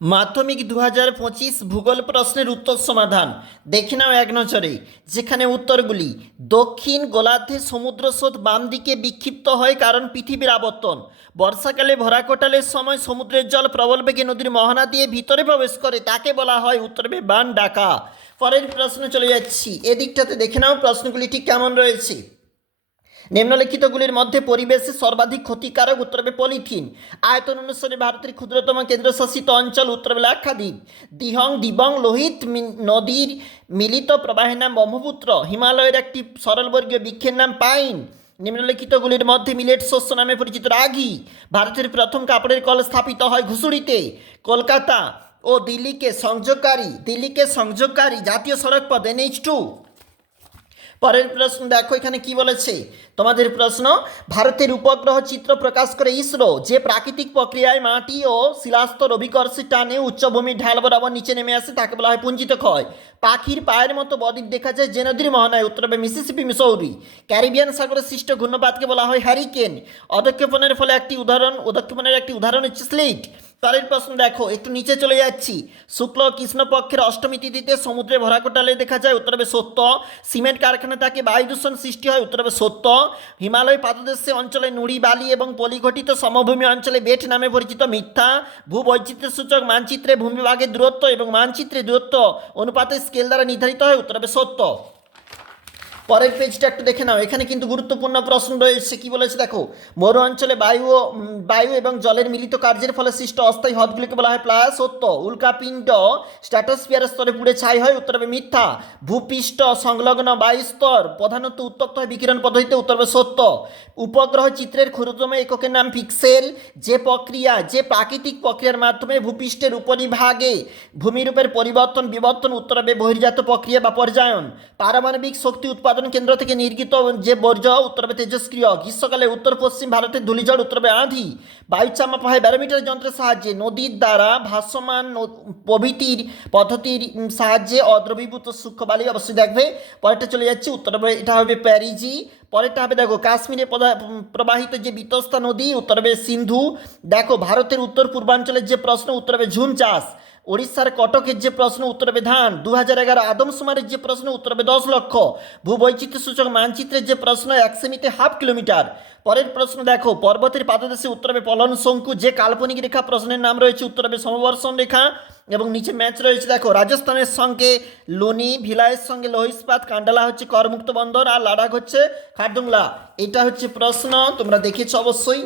মাধ্যমিক 2025 ভূগোল প্রশ্নের উত্তর সমাধান দেখে নাও এক নজরে। যেখানে উত্তরগুলি দক্ষিণ গোলার্ধে সমুদ্র স্রোত বাম দিকে বিক্ষিপ্ত হয় কারণ পৃথিবীর আবর্তন। বর্ষাকালে ভরা কোটালের সময় সমুদ্রের জল প্রবল বেগে নদীর মোহনা দিয়ে ভিতরে প্রবেশ করে, তাকে বলা হয় উত্তর হবে বান ডাকা। পরের প্রশ্নে চলে যাচ্ছি, এদিকটাতে দেখে নাও প্রশ্নগুলি ঠিক কেমন রয়েছে। নিম্নলিখিতগুলির মধ্যে পরিবেশে সর্বাধিক ক্ষতিকারক উত্তর হবে পলিথিন। আয়তন অনুসারে ভারতের ক্ষুদ্রতম কেন্দ্রশাসিত অঞ্চল উত্তর হবে লাক্ষাদ্বীপ। দিহং দিবং লোহিত নদীর মিলিত প্রবাহের নাম ব্রহ্মপুত্র। হিমালয়ের একটি সরলবর্গীয় বৃক্ষের নাম পাইন। নিম্নলিখিতগুলির মধ্যে মিলেট শস্য নামে পরিচিত রাগি। ভারতের প্রথম কাপড়ের কল স্থাপিত হয় ঘুষুড়িতে। কলকাতা ও দিল্লিকে সংযোগকারী জাতীয় সড়ক পথ NH2। পরের প্রশ্ন দেখো, এখানে কি বলেছে তোমাদের প্রশ্ন। ভারতের উপগ্রহ চিত্র প্রকাশ করে ইসরো। যে প্রাকৃতিক প্রক্রিয়ায় মাটি ও শিলাস্তর অভিকর্ষে টানে উচ্চভূমির ঢাল বরাবর নিচে নেমে আসে তাকে বলা হয় পুঞ্জিত ক্ষয়। পাখির পায়ের মতো বদ্বীপ দেখা যায় যে নদীর মোহনায় উত্তর হবে মিসিসিপি মিসৌরি। ক্যারিবিয়ান সাগরে সৃষ্ট ঘূর্ণপাতকে বলা হয় হ্যারিকেন। অধক্ষেপণের একটি উদাহরণ হচ্ছে স্লিট। পরের প্রশ্ন দেখো, একটু নিচে চলে যাচ্ছি। শুক্ল ও কৃষ্ণপক্ষের অষ্টমী তিথিতে সমুদ্রে ভরা কোটালে দেখা যায় উত্তর হবে সত্য। সিমেন্ট কারখানা থেকে বায়ু দূষণ সৃষ্টি হয় উত্তর হবে সত্য। হিমালয় পাদদেশে অঞ্চলে নুড়ি বালি এবং পলিঘটিত সমভূমি অঞ্চলে বেট নামে পরিচিত মিথ্যা। ভূবৈচিত্র্য সূচক মানচিত্রে ভূমিভাগের দূরত্ব এবং মানচিত্রে দূরত্ব অনুপাতের স্কেল দ্বারা নির্ধারিত হয় উত্তর হবে সত্য। পরের পেজটা একটু দেখে নাও, এখানে কিন্তু গুরুত্বপূর্ণ প্রশ্ন রয়েছে। কি বলেছে দেখো, মরু অঞ্চলে বায়ু এবং জলের মিলিত কার্যের ফলে সৃষ্ট অস্থায়ী হ্রদগুলিকে বলা হয় প্লায়া। সত্য। উল্কাপিণ্ড স্ট্র্যাটোস্ফিয়ারের স্তরে পুড়ে ছাই হয় উত্তর হবে মিথ্যা। ভূপৃষ্ঠ সংলগ্ন বায়ুস্তর প্রধানত উত্তপ্ত হয় বিকিরণ পদ্ধতিতে উত্তর হবে সত্য। উপগ্রহ চিত্রের ক্ষুদ্রতম এককের নাম পিক্সেল। যে প্রাকৃতিক প্রক্রিয়ার মাধ্যমে ভূপৃষ্ঠের উপরিভাগে ভূমিরূপের পরিবর্তন বিবর্তন উত্তর হবে বহির্জাত প্রক্রিয়া বা পর্যায়ন। পারমাণবিক শক্তি উৎপাদন কেন্দ্র থেকে নির্গত যে বর্জ্য উত্তর হবে তেজস্ক্রিয়। গ্রীষ্মকালে উত্তর পশ্চিম ভারতের ধূলিঝড় উত্তর হবে আঁধি। বায়ু চাপা হয় ব্যারোমিটার যন্ত্রের সাহায্যে। নদীর দ্বারা ভাসমান প্রভৃতির পদ্ধতির সাহায্যে অদ্রবীভূত সূক্ষ্ম বালি অবশ্যই দেখবে। পরেরটা চলে যাচ্ছে, উত্তর হবে এটা হবে প্যারিজি। পরেরটা হবে দেখো, কাশ্মীরে প্রবাহিত যে বিতস্তা নদী উত্তর হবে সিন্ধু। দেখো, ভারতের উত্তর পূর্বাঞ্চলের যে প্রশ্ন উত্তর হবে ঝুম চাষ। ওড়িশার কটকের যে প্রশ্ন উত্তর হবে ধান। 2011 আদমশুমারির যে প্রশ্ন উত্তর হবে 10 লক্ষ। ভূবৈচিত্র্য সূচক মানচিত্রের যে প্রশ্ন 1 সেমিতে হাফ কিলোমিটার। পরের প্রশ্ন দেখো, পর্বতের পাদদেশে উত্তর হবে পলন শঙ্কু। যে কাল্পনিক রেখা প্রশ্নের নাম রয়েছে উত্তর হবে সমবর্ষণ রেখা। এবং নিচে ম্যাচ রয়েছে দেখো, রাজস্থানের সঙ্গে লোনি, ভিলাইয়ের সঙ্গে লোহিস্পাত, কান্ডালা হচ্ছে করমুক্ত বন্দর, আর লাদাখ হচ্ছে খারদুংলা। এটা হচ্ছে প্রশ্ন, তোমরা দেখেছো অবশ্যই।